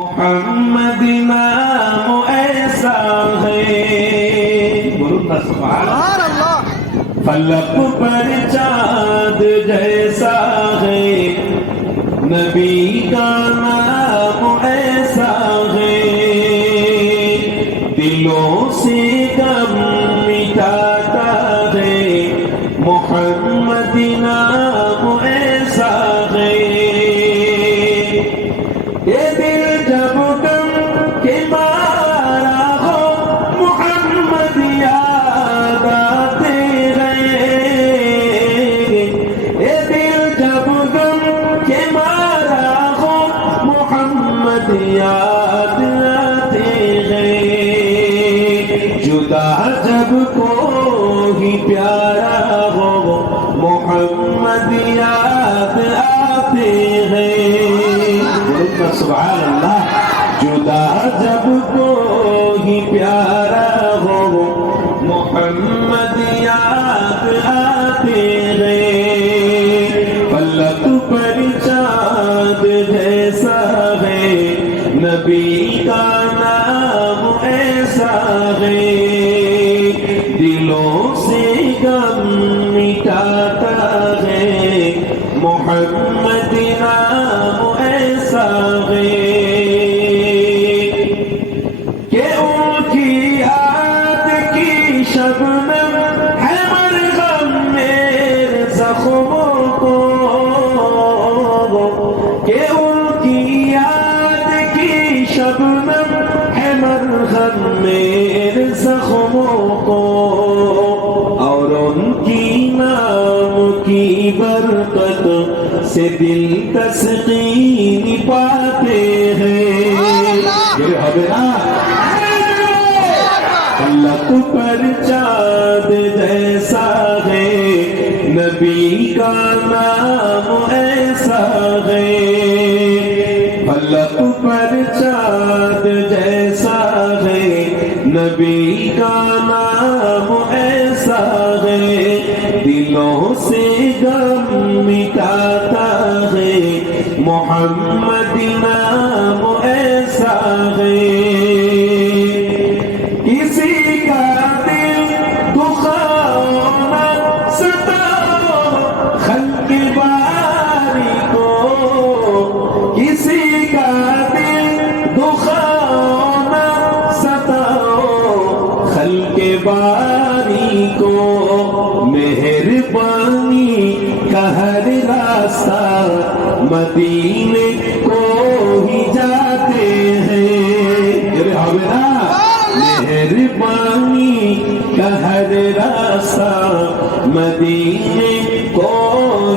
محمد نام ایسا ہے، بولو نا سبحان اللہ، فلک پر چاند جیسا ہے، نبی کا نام ایسا ہے، دلوں سے غم مٹاتا ہے، محمد نام ایسا ہے، یہ دل جب غم کے مارا ہو محمد یاد آتے ہیں، یہ دل جب غم کے مارا ہو محمد یاد آتے ہیں، جدا جب کوئی پیارا ہو محمد یاد آتے ہیں، سبحان اللہ، جدا جب کوئی پیارا ہو محمد یاد آتے ہیں، فلک پر چاند جیسا ہے، نبی کا نام ایسا ہے، دلوں سے غم مٹاتا ہے، محمد نام ایسا ہے، کہ ان کی یاد کی شبنم ہے مرہم میرے زخموں کو، کہ ان کی یاد کی شبنم ہے مرہم میرے زخموں کو، اور ان کی نام کی برکت سے دل تسکین پاتے ہیں، فلک پر چاند جیسا ہے، نبی کا نام ایسا ہے، فلک پر چاند جیسا ہے، نبی کا نام ایسا ہے، دلوں سے غم مٹاتا ہے، محمد نام ایسا ہے، کسی کا دل دکھاؤ نہ ستاؤ خلق باری کو، کسی کا دل دکھاؤ نہ ستاؤ خلق باری کو، مہربانی کا ہر راستہ مدینے کو ہی جاتے ہیں، مہربانی کا ہر راستہ مدینے کو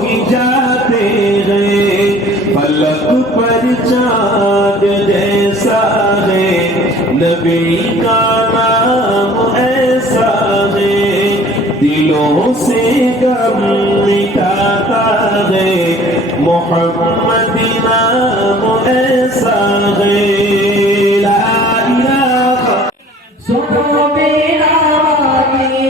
ہی جاتے ہیں، فلک پر چاند جیسا ہے، نبی کا نام ایسا ہے، دلوں سے غم مٹاتا ہے، محمد نام ایسا ہے، لا الہ سنو میرا وادی،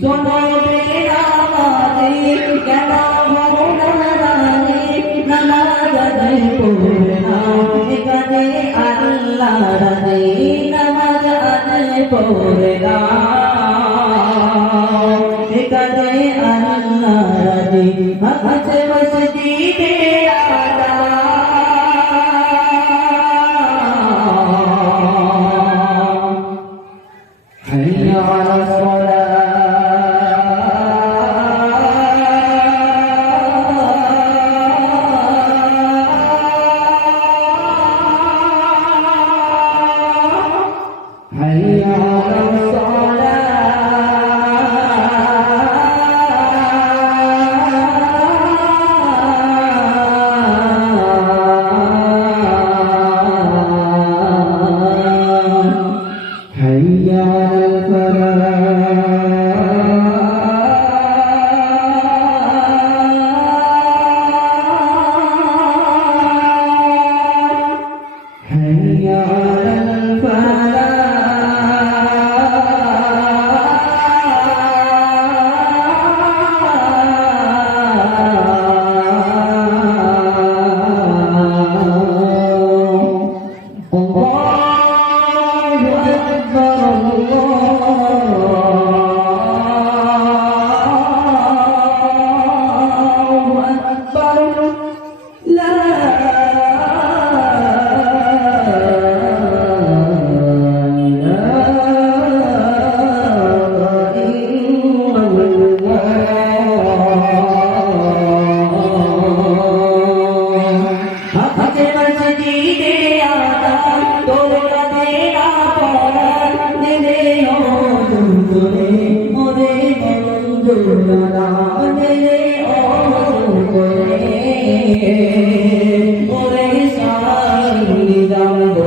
سنو میرا وادی، کیا مولانا ننا گدے پورنا، کدے اللہ رضی نماز پورنا، کدے اللہ رضی حج مسجد آتا، حي على الصلاة، حي على الصلاة، ওরে সাইলি জানবো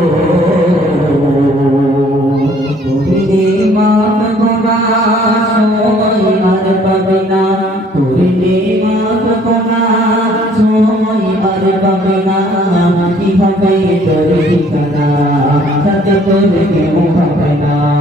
তুমি মাফ করা সময় আর পাবে না তুমি মাফ করা সময় আর পাবে না কিভাবে তোর ঠিকানা তাতে তোর কেউ পাবে না